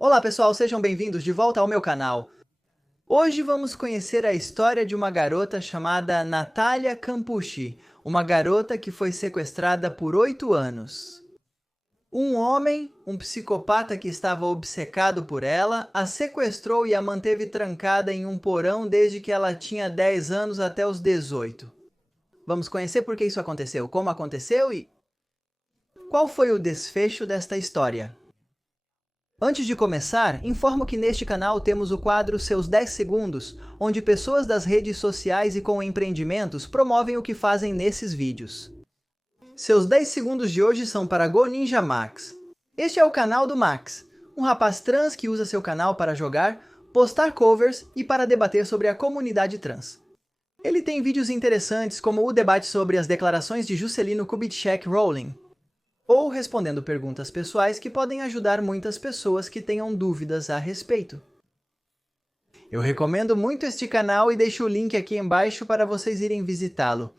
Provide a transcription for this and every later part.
Olá pessoal, sejam bem-vindos de volta ao meu canal. Hoje vamos conhecer a história de uma garota chamada Natalia Campucci, uma garota que foi sequestrada por 8 anos. Um homem, um psicopata que estava obcecado por ela, a sequestrou e a manteve trancada em um porão desde que ela tinha 10 anos até os 18. Vamos conhecer por que isso aconteceu, como aconteceu e qual foi o desfecho desta história. Antes de começar, informo que neste canal temos o quadro Seus 10 Segundos, onde pessoas das redes sociais e com empreendimentos promovem o que fazem nesses vídeos. Seus 10 segundos de hoje são para Go Ninja Max. Este é o canal do Max, um rapaz trans que usa seu canal para jogar, postar covers e para debater sobre a comunidade trans. Ele tem vídeos interessantes como o debate sobre as declarações de Juscelino Kubitschek Rowling, ou respondendo perguntas pessoais que podem ajudar muitas pessoas que tenham dúvidas a respeito. Eu recomendo muito este canal e deixo o link aqui embaixo para vocês irem visitá-lo.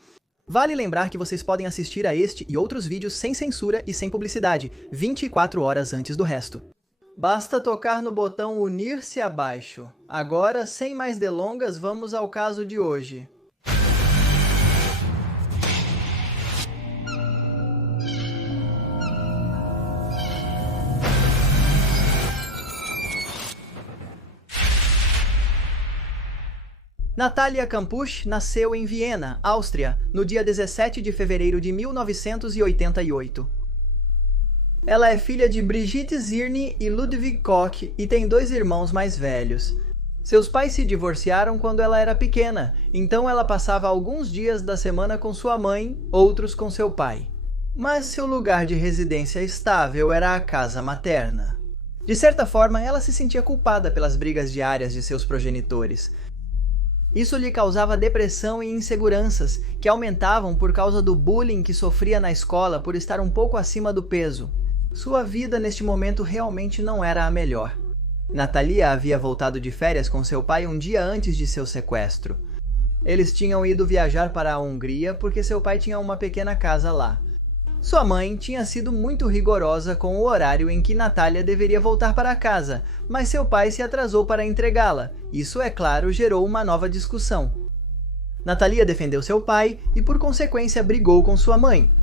Vale lembrar que vocês podem assistir a este e outros vídeos sem censura e sem publicidade, 24 horas antes do resto. Basta tocar no botão unir-se abaixo. Agora, sem mais delongas, vamos ao caso de hoje. Natalia Campucci nasceu em Viena, Áustria, no dia 17 de fevereiro de 1988. Ela é filha de Brigitte Zirny e Ludwig Koch e tem 2 irmãos mais velhos. Seus pais se divorciaram quando ela era pequena, então ela passava alguns dias da semana com sua mãe, outros com seu pai. Mas seu lugar de residência estável era a casa materna. De certa forma, ela se sentia culpada pelas brigas diárias de seus progenitores. Isso lhe causava depressão e inseguranças, que aumentavam por causa do bullying que sofria na escola por estar um pouco acima do peso. Sua vida neste momento realmente não era a melhor. Natalia havia voltado de férias com seu pai um dia antes de seu sequestro. Eles tinham ido viajar para a Hungria porque seu pai tinha uma pequena casa lá. Sua mãe tinha sido muito rigorosa com o horário em que Natalia deveria voltar para casa, mas seu pai se atrasou para entregá-la. Isso, é claro, gerou uma nova discussão. Natalia defendeu seu pai e, por consequência, brigou com sua mãe.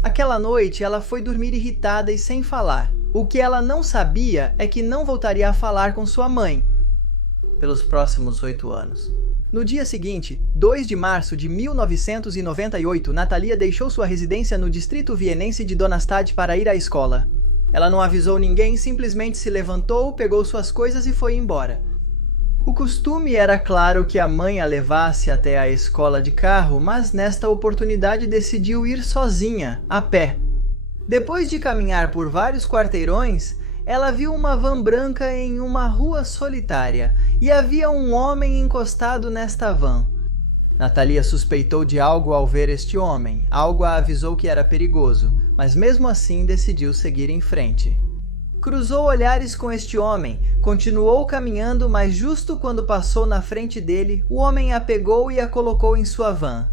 Aquela noite, ela foi dormir irritada e sem falar. O que ela não sabia é que não voltaria a falar com sua mãe pelos próximos 8 anos. No dia seguinte, 2 de março de 1998, Natalia deixou sua residência no distrito vienense de Donnerstadt para ir à escola. Ela não avisou ninguém, simplesmente se levantou, pegou suas coisas e foi embora. O costume era, claro, que a mãe a levasse até a escola de carro, mas nesta oportunidade decidiu ir sozinha, a pé. Depois de caminhar por vários quarteirões, ela viu uma van branca em uma rua solitária e havia um homem encostado nesta van. Natalia suspeitou de algo ao ver este homem. Algo a avisou que era perigoso, mas mesmo assim decidiu seguir em frente. Cruzou olhares com este homem, continuou caminhando, mas justo quando passou na frente dele, o homem a pegou e a colocou em sua van.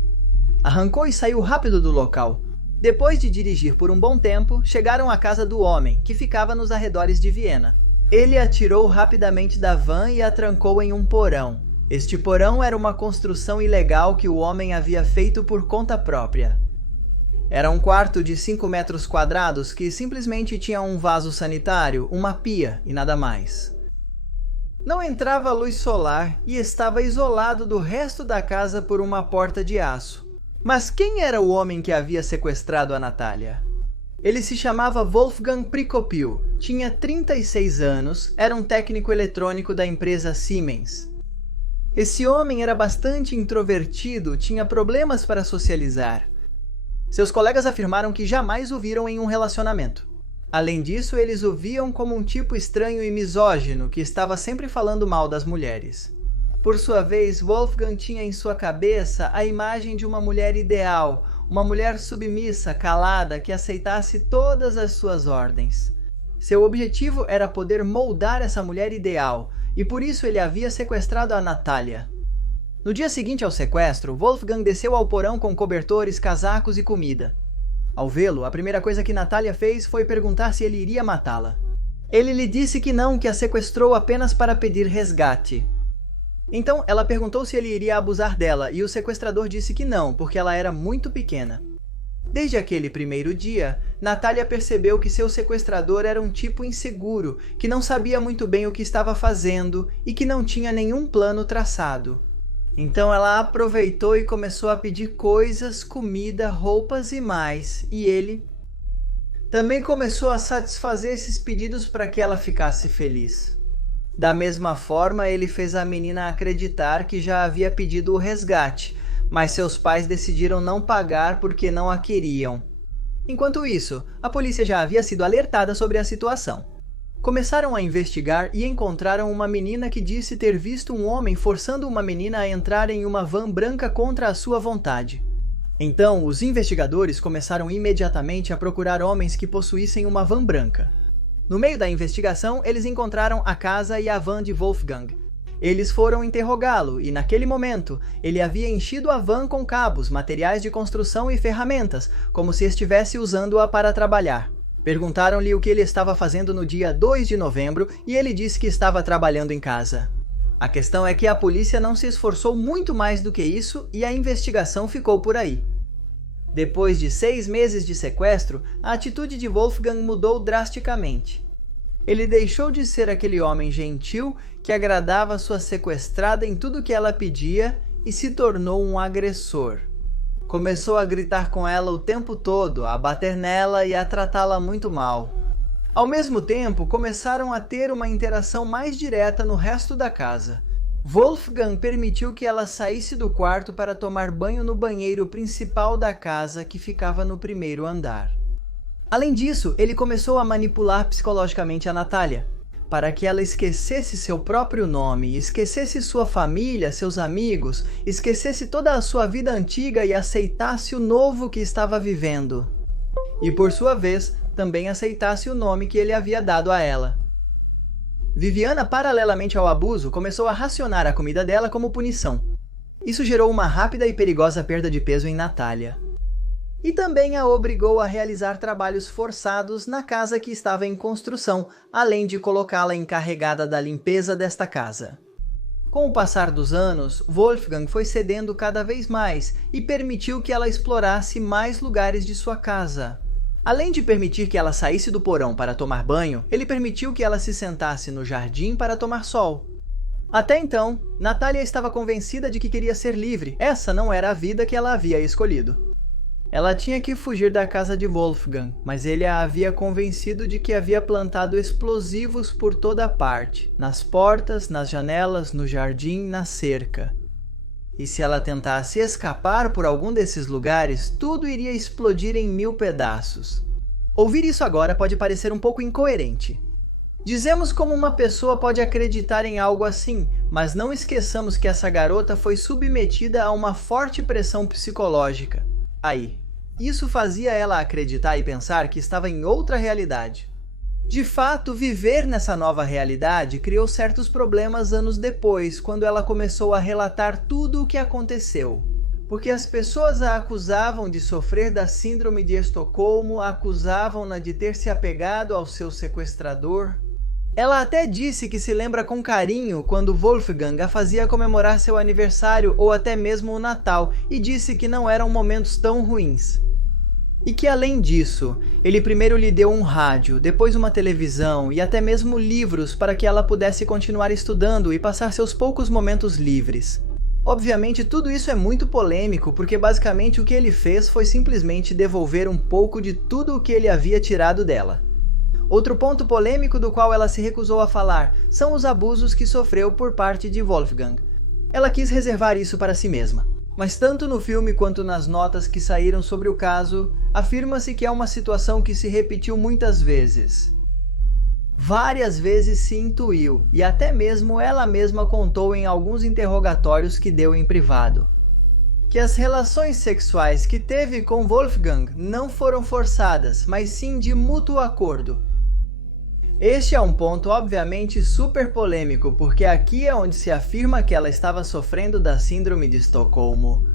Arrancou e saiu rápido do local. Depois de dirigir por um bom tempo, chegaram à casa do homem, que ficava nos arredores de Viena. Ele a tirou rapidamente da van e a trancou em um porão. Este porão era uma construção ilegal que o homem havia feito por conta própria. Era um quarto de 5 metros quadrados que simplesmente tinha um vaso sanitário, uma pia e nada mais. Não entrava luz solar e estava isolado do resto da casa por uma porta de aço. Mas quem era o homem que havia sequestrado a Natalia? Ele se chamava Wolfgang Prikopil, tinha 36 anos, era um técnico eletrônico da empresa Siemens. Esse homem era bastante introvertido, tinha problemas para socializar. Seus colegas afirmaram que jamais o viram em um relacionamento. Além disso, eles o viam como um tipo estranho e misógino que estava sempre falando mal das mulheres. Por sua vez, Wolfgang tinha em sua cabeça a imagem de uma mulher ideal, uma mulher submissa, calada, que aceitasse todas as suas ordens. Seu objetivo era poder moldar essa mulher ideal, e por isso ele havia sequestrado a Natalia. No dia seguinte ao sequestro, Wolfgang desceu ao porão com cobertores, casacos e comida. Ao vê-lo, a primeira coisa que Natalia fez foi perguntar se ele iria matá-la. Ele lhe disse que não, que a sequestrou apenas para pedir resgate. Então, ela perguntou se ele iria abusar dela, e o sequestrador disse que não, porque ela era muito pequena. Desde aquele primeiro dia, Natália percebeu que seu sequestrador era um tipo inseguro, que não sabia muito bem o que estava fazendo e que não tinha nenhum plano traçado. Então ela aproveitou e começou a pedir coisas, comida, roupas e mais, e ele também começou a satisfazer esses pedidos para que ela ficasse feliz. Da mesma forma, ele fez a menina acreditar que já havia pedido o resgate, mas seus pais decidiram não pagar porque não a queriam. Enquanto isso, a polícia já havia sido alertada sobre a situação. Começaram a investigar e encontraram uma menina que disse ter visto um homem forçando uma menina a entrar em uma van branca contra a sua vontade. Então, os investigadores começaram imediatamente a procurar homens que possuíssem uma van branca. No meio da investigação, eles encontraram a casa e a van de Wolfgang. Eles foram interrogá-lo e, naquele momento, ele havia enchido a van com cabos, materiais de construção e ferramentas, como se estivesse usando-a para trabalhar. Perguntaram-lhe o que ele estava fazendo no dia 2 de novembro e ele disse que estava trabalhando em casa. A questão é que a polícia não se esforçou muito mais do que isso e a investigação ficou por aí. Depois de 6 meses de sequestro, a atitude de Wolfgang mudou drasticamente. Ele deixou de ser aquele homem gentil que agradava sua sequestrada em tudo que ela pedia e se tornou um agressor. Começou a gritar com ela o tempo todo, a bater nela e a tratá-la muito mal. Ao mesmo tempo, começaram a ter uma interação mais direta no resto da casa. Wolfgang permitiu que ela saísse do quarto para tomar banho no banheiro principal da casa, que ficava no primeiro andar. Além disso, ele começou a manipular psicologicamente a Natália, para que ela esquecesse seu próprio nome, esquecesse sua família, seus amigos, esquecesse toda a sua vida antiga e aceitasse o novo que estava vivendo. E por sua vez, também aceitasse o nome que ele havia dado a ela. Viviana, paralelamente ao abuso, começou a racionar a comida dela como punição. Isso gerou uma rápida e perigosa perda de peso em Natália. E também a obrigou a realizar trabalhos forçados na casa que estava em construção, além de colocá-la encarregada da limpeza desta casa. Com o passar dos anos, Wolfgang foi cedendo cada vez mais e permitiu que ela explorasse mais lugares de sua casa. Além de permitir que ela saísse do porão para tomar banho, ele permitiu que ela se sentasse no jardim para tomar sol. Até então, Natália estava convencida de que queria ser livre. Essa não era a vida que ela havia escolhido. Ela tinha que fugir da casa de Wolfgang, mas ele a havia convencido de que havia plantado explosivos por toda parte, nas portas, nas janelas, no jardim, na cerca. E se ela tentasse escapar por algum desses lugares, tudo iria explodir em 1000 pedaços. Ouvir isso agora pode parecer um pouco incoerente. Dizemos como uma pessoa pode acreditar em algo assim, mas não esqueçamos que essa garota foi submetida a uma forte pressão psicológica. Isso fazia ela acreditar e pensar que estava em outra realidade. De fato, viver nessa nova realidade criou certos problemas anos depois, quando ela começou a relatar tudo o que aconteceu. Porque as pessoas a acusavam de sofrer da síndrome de Estocolmo, acusavam-na de ter se apegado ao seu sequestrador. Ela até disse que se lembra com carinho quando Wolfgang a fazia comemorar seu aniversário ou até mesmo o Natal, e disse que não eram momentos tão ruins. E que além disso, ele primeiro lhe deu um rádio, depois uma televisão e até mesmo livros para que ela pudesse continuar estudando e passar seus poucos momentos livres. Obviamente tudo isso é muito polêmico, porque basicamente o que ele fez foi simplesmente devolver um pouco de tudo o que ele havia tirado dela. Outro ponto polêmico do qual ela se recusou a falar são os abusos que sofreu por parte de Wolfgang. Ela quis reservar isso para si mesma. Mas tanto no filme quanto nas notas que saíram sobre o caso, afirma-se que é uma situação que se repetiu muitas vezes. Várias vezes se intuiu, e até mesmo ela mesma contou em alguns interrogatórios que deu em privado, que as relações sexuais que teve com Wolfgang não foram forçadas, mas sim de mútuo acordo. Este é um ponto obviamente super polêmico, porque aqui é onde se afirma que ela estava sofrendo da síndrome de Estocolmo.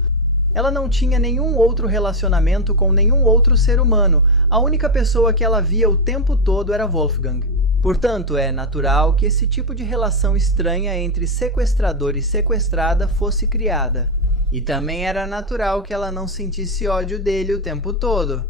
Ela não tinha nenhum outro relacionamento com nenhum outro ser humano, a única pessoa que ela via o tempo todo era Wolfgang. Portanto, é natural que esse tipo de relação estranha entre sequestrador e sequestrada fosse criada. E também era natural que ela não sentisse ódio dele o tempo todo.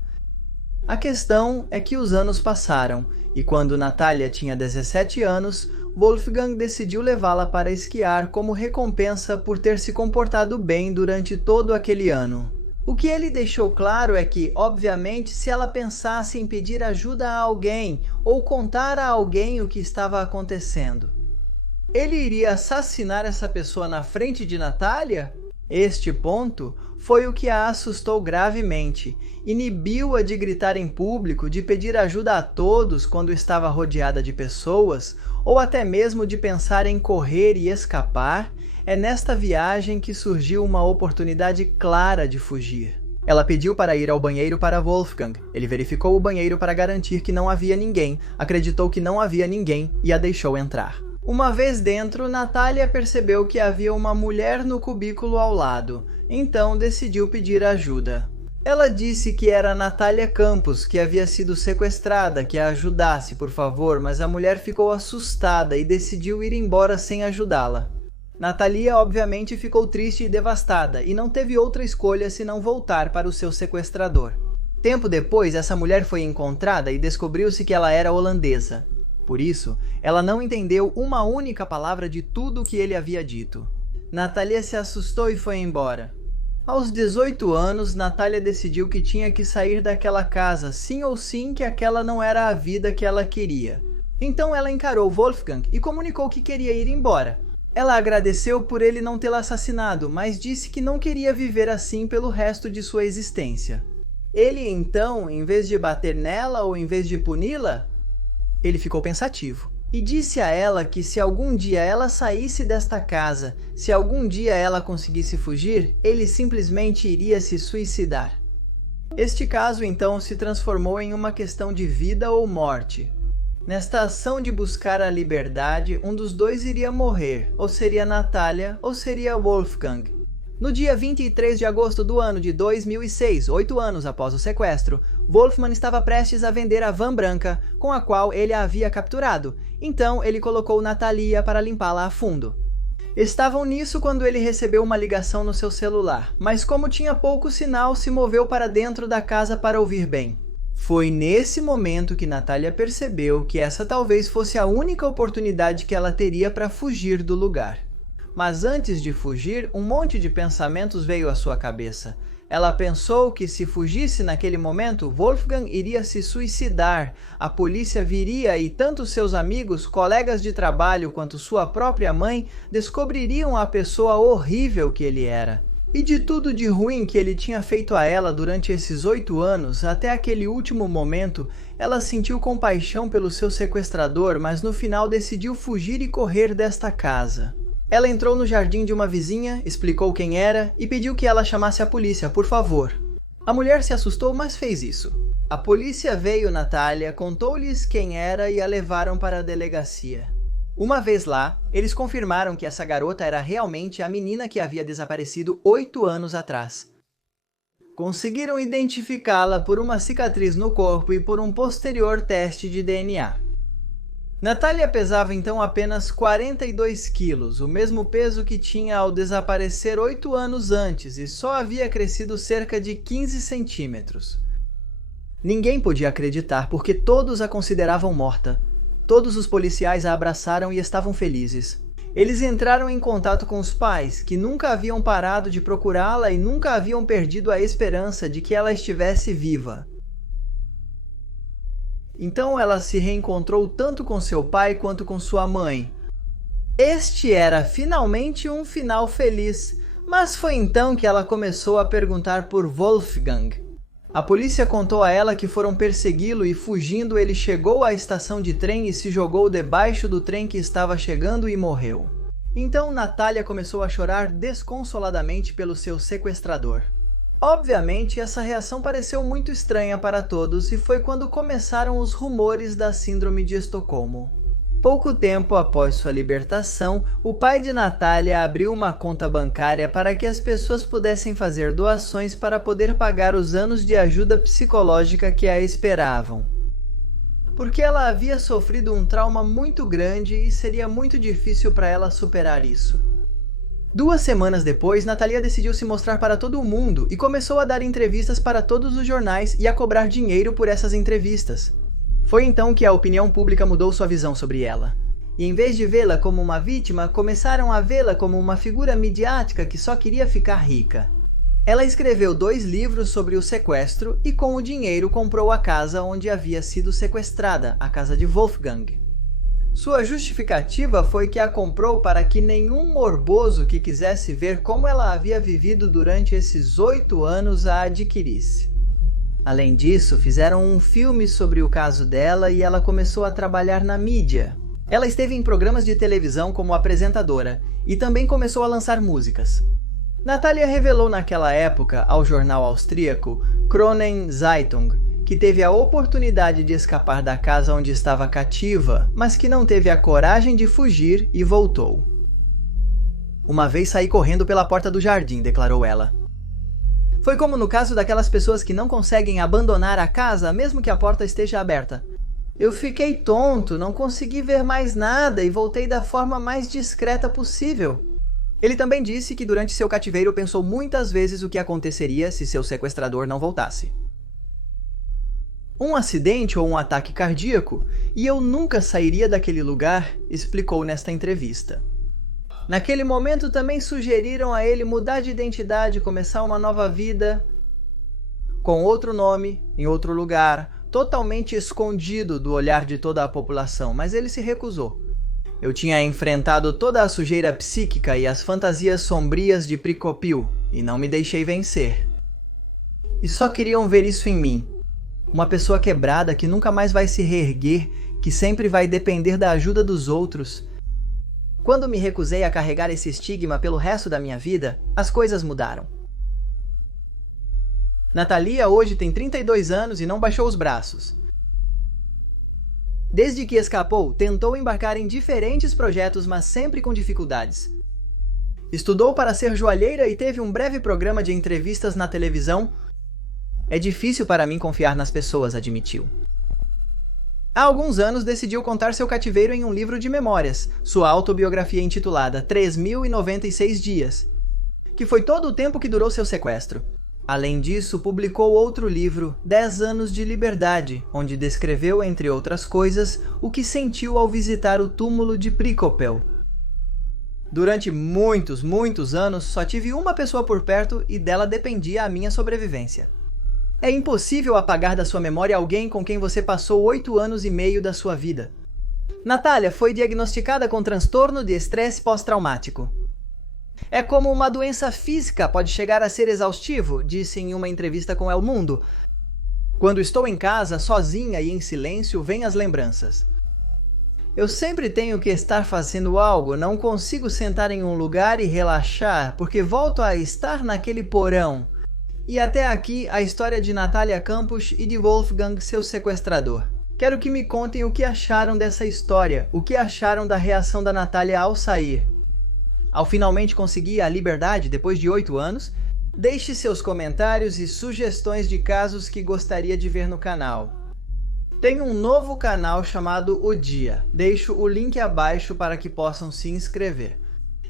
A questão é que os anos passaram, e quando Natalia tinha 17 anos, Wolfgang decidiu levá-la para esquiar como recompensa por ter se comportado bem durante todo aquele ano. O que ele deixou claro é que, obviamente, se ela pensasse em pedir ajuda a alguém ou contar a alguém o que estava acontecendo, ele iria assassinar essa pessoa na frente de Natalia? Este ponto foi o que a assustou gravemente, inibiu-a de gritar em público, de pedir ajuda a todos quando estava rodeada de pessoas, ou até mesmo de pensar em correr e escapar. É nesta viagem que surgiu uma oportunidade clara de fugir. Ela pediu para ir ao banheiro para Wolfgang. Ele verificou o banheiro para garantir que não havia ninguém, acreditou que não havia ninguém e a deixou entrar. Uma vez dentro, Natalia percebeu que havia uma mulher no cubículo ao lado, então decidiu pedir ajuda. Ela disse que era Natalia Campos, que havia sido sequestrada, que a ajudasse, por favor, mas a mulher ficou assustada e decidiu ir embora sem ajudá-la. Natalia obviamente ficou triste e devastada, e não teve outra escolha senão voltar para o seu sequestrador. Tempo depois, essa mulher foi encontrada e descobriu-se que ela era holandesa. Por isso, ela não entendeu uma única palavra de tudo o que ele havia dito. Natalia se assustou e foi embora. Aos 18 anos, Natalia decidiu que tinha que sair daquela casa, sim ou sim, que aquela não era a vida que ela queria. Então ela encarou Wolfgang e comunicou que queria ir embora. Ela agradeceu por ele não tê-la assassinado, mas disse que não queria viver assim pelo resto de sua existência. Ele então, em vez de bater nela ou em vez de puni-la, ele ficou pensativo e disse a ela que se algum dia ela saísse desta casa, se algum dia ela conseguisse fugir, ele simplesmente iria se suicidar. Este caso então se transformou em uma questão de vida ou morte. Nesta ação de buscar a liberdade, um dos dois iria morrer, ou seria Natalia ou seria Wolfgang. No dia 23 de agosto do ano de 2006, 8 anos após o sequestro, Wolfman estava prestes a vender a van branca com a qual ele a havia capturado, então ele colocou Natalia para limpá-la a fundo. Estavam nisso quando ele recebeu uma ligação no seu celular, mas como tinha pouco sinal, se moveu para dentro da casa para ouvir bem. Foi nesse momento que Natalia percebeu que essa talvez fosse a única oportunidade que ela teria para fugir do lugar. Mas antes de fugir, um monte de pensamentos veio à sua cabeça. Ela pensou que se fugisse naquele momento, Wolfgang iria se suicidar, a polícia viria e tanto seus amigos, colegas de trabalho quanto sua própria mãe descobririam a pessoa horrível que ele era. E de tudo de ruim que ele tinha feito a ela durante esses 8 anos, até aquele último momento, ela sentiu compaixão pelo seu sequestrador, mas no final decidiu fugir e correr desta casa. Ela entrou no jardim de uma vizinha, explicou quem era e pediu que ela chamasse a polícia, por favor. A mulher se assustou, mas fez isso. A polícia veio, Natalia, contou-lhes quem era e a levaram para a delegacia. Uma vez lá, eles confirmaram que essa garota era realmente a menina que havia desaparecido 8 anos atrás. Conseguiram identificá-la por uma cicatriz no corpo e por um posterior teste de DNA. Natalia pesava então apenas 42 quilos, o mesmo peso que tinha ao desaparecer 8 anos antes e só havia crescido cerca de 15 centímetros. Ninguém podia acreditar porque todos a consideravam morta. Todos os policiais a abraçaram e estavam felizes. Eles entraram em contato com os pais, que nunca haviam parado de procurá-la e nunca haviam perdido a esperança de que ela estivesse viva. Então ela se reencontrou tanto com seu pai quanto com sua mãe. Este era finalmente um final feliz, mas foi então que ela começou a perguntar por Wolfgang. A polícia contou a ela que foram persegui-lo e fugindo ele chegou à estação de trem e se jogou debaixo do trem que estava chegando e morreu. Então Natalia começou a chorar desconsoladamente pelo seu sequestrador. Obviamente, essa reação pareceu muito estranha para todos e foi quando começaram os rumores da Síndrome de Estocolmo. Pouco tempo após sua libertação, o pai de Natalia abriu uma conta bancária para que as pessoas pudessem fazer doações para poder pagar os anos de ajuda psicológica que a esperavam. porque ela havia sofrido um trauma muito grande e seria muito difícil para ela superar isso. 2 semanas depois, Natalia decidiu se mostrar para todo o mundo e começou a dar entrevistas para todos os jornais e a cobrar dinheiro por essas entrevistas. Foi então que a opinião pública mudou sua visão sobre ela. E em vez de vê-la como uma vítima, começaram a vê-la como uma figura midiática que só queria ficar rica. Ela escreveu 2 livros sobre o sequestro e com o dinheiro comprou a casa onde havia sido sequestrada, a casa de Wolfgang. Sua justificativa foi que a comprou para que nenhum morboso que quisesse ver como ela havia vivido durante esses 8 anos a adquirisse. Além disso, fizeram um filme sobre o caso dela e ela começou a trabalhar na mídia. Ela esteve em programas de televisão como apresentadora e também começou a lançar músicas. Natalia revelou naquela época ao jornal austríaco Kronen Zeitung que teve a oportunidade de escapar da casa onde estava cativa, mas que não teve a coragem de fugir e voltou. Uma vez saí correndo pela porta do jardim, declarou ela. Foi como no caso daquelas pessoas que não conseguem abandonar a casa mesmo que a porta esteja aberta. Eu fiquei tonto, não consegui ver mais nada e voltei da forma mais discreta possível. Ele também disse que durante seu cativeiro pensou muitas vezes o que aconteceria se seu sequestrador não voltasse. Um acidente ou um ataque cardíaco, e eu nunca sairia daquele lugar, explicou nesta entrevista. Naquele momento também sugeriram a ele mudar de identidade, começar uma nova vida, com outro nome, em outro lugar, totalmente escondido do olhar de toda a população, mas ele se recusou. Eu tinha enfrentado toda a sujeira psíquica e as fantasias sombrias de Prikopil, e não me deixei vencer. E só queriam ver isso em mim. Uma pessoa quebrada que nunca mais vai se reerguer, que sempre vai depender da ajuda dos outros. Quando me recusei a carregar esse estigma pelo resto da minha vida, as coisas mudaram. Natalia hoje tem 32 anos e não baixou os braços. Desde que escapou, tentou embarcar em diferentes projetos, mas sempre com dificuldades. Estudou para ser joalheira e teve um breve programa de entrevistas na televisão. É difícil para mim confiar nas pessoas, admitiu. Há alguns anos decidiu contar seu cativeiro em um livro de memórias, sua autobiografia intitulada 3.096 Dias, que foi todo o tempo que durou seu sequestro. Além disso, publicou outro livro, 10 Anos de Liberdade, onde descreveu, entre outras coisas, o que sentiu ao visitar o túmulo de Prikopel. Durante muitos anos, só tive uma pessoa por perto e dela dependia a minha sobrevivência. É impossível apagar da sua memória alguém com quem você passou 8 anos e meio da sua vida. Natalia foi diagnosticada com transtorno de estresse pós-traumático. É como uma doença física pode chegar a ser exaustivo, disse em uma entrevista com El Mundo. Quando estou em casa, sozinha e em silêncio, vêm as lembranças. Eu sempre tenho que estar fazendo algo, não consigo sentar em um lugar e relaxar, porque volto a estar naquele porão. E até aqui a história de Natalia Campos e de Wolfgang, seu sequestrador. Quero que me contem o que acharam dessa história, o que acharam da reação da Natalia ao sair. Ao finalmente conseguir a liberdade depois de 8 anos, deixe seus comentários e sugestões de casos que gostaria de ver no canal. Tem um novo canal chamado O Dia, deixo o link abaixo para que possam se inscrever.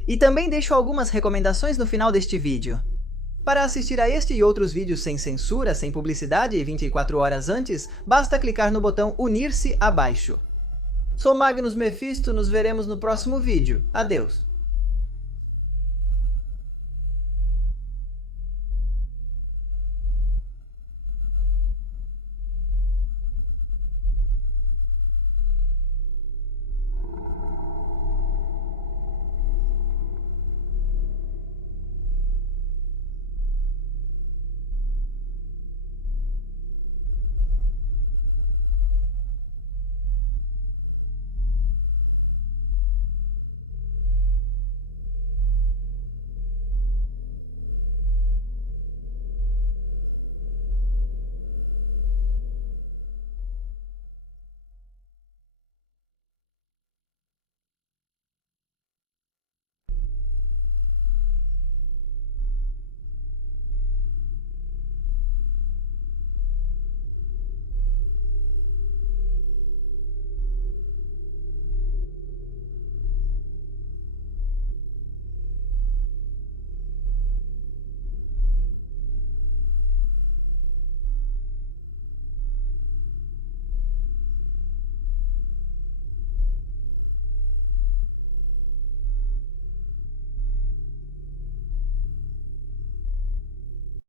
E também deixo algumas recomendações no final deste vídeo. Para assistir a este e outros vídeos sem censura, sem publicidade e 24 horas antes, basta clicar no botão Unir-se abaixo. Sou Magnus Mephisto, nos veremos no próximo vídeo. Adeus!